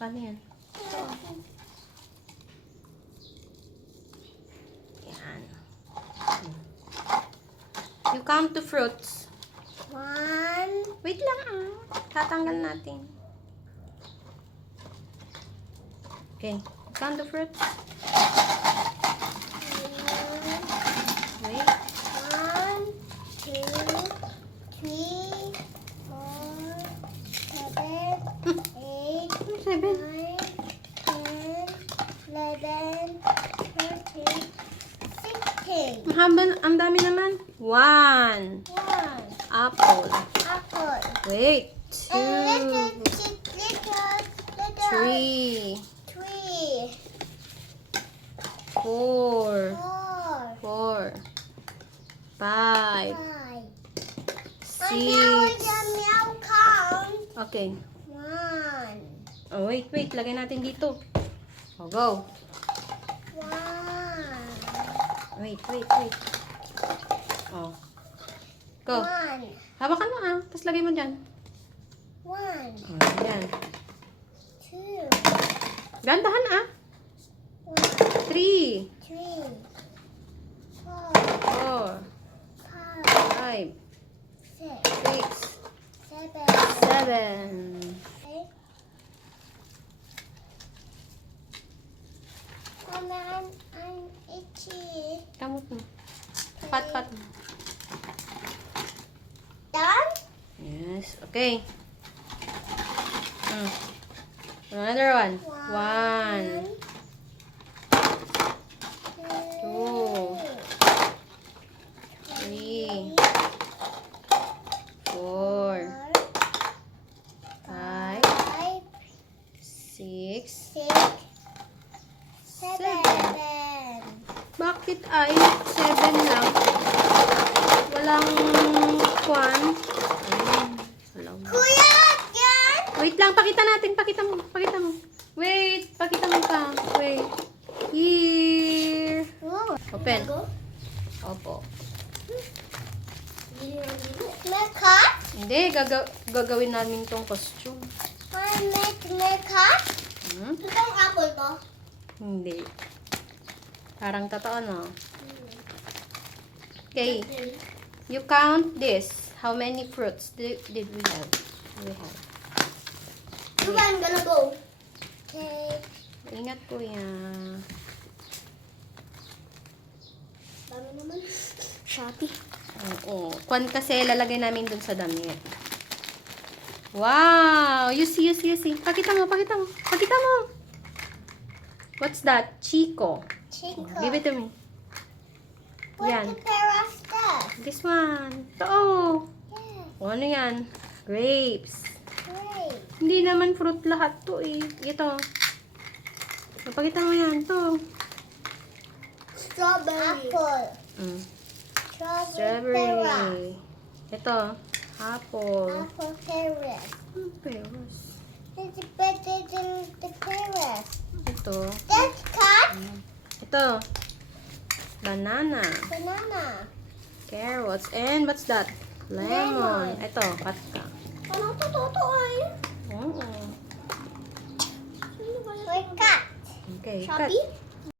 Paano yan? Ito. Yan. You count the fruits. 1, Wait lang Tatanggal natin. Okay. Count the fruits. Wait. 1, 2, 3, 4, 7, 8, 7. 9, 10, 11, 13, 16. Mahaba. Ang dami naman. 1. 1, Apple. apple. Wait. 2. And little 3. 3, 4. 4, 5. 5. 6. And now we can now count. Okay. 1, Oh, wait. Lagay natin dito. Oh, go. 1, Wait. Oh. Go. 1, Hawakan mo Tapos lagay mo dyan. 1, Oh, yan. 2, Gandahan 1, 3. 3, 4, 4. 5, 5. 6, 6. 7, 7. 8. Mama, I'm itchy. Kamot mo. Pat. Done? Yes. Okay. Another one. 1. 2. 3. 4. 5. 5, 6. 6, 7. Bakit ay 7 lang? Walang kwan. Walang. Kuya, again? Wait lang, pakita natin. Pakita mo. Wait, pakita mo pa. Wait. Here. Oh. Open. Opo. Makeup? Hindi, gagawin namin tong costume. I make makeup? Itong apple ko? Hindi. Parang totoo, no? Okay. You count this. How many fruits did we have? You can gonna go. Okay. Ingat, kuya. Dami naman. Shopee. Oo. Kwan kasi lalagay namin dun sa damit. Wow! You see. Pakita mo. What's that? Chico. Chico. Give it to me. What's Yan. the pair of stuff? This one. Ito. Yeah. Ano yan? Grapes. Great. Hindi naman fruit lahat to Ito. Pakita mo yan. Ito. Strawberry. Apple. Strawberry. Pear. Strawberry. Ito. Apple. Apple pears. Pears. It's better than the pears. Ito. That's cut. Ito. Banana. Banana. Carrots. And what's that? Lemon. Ito. Cut ka. Ano to ay? Oo. We cut. Okay. Cut. Shopee?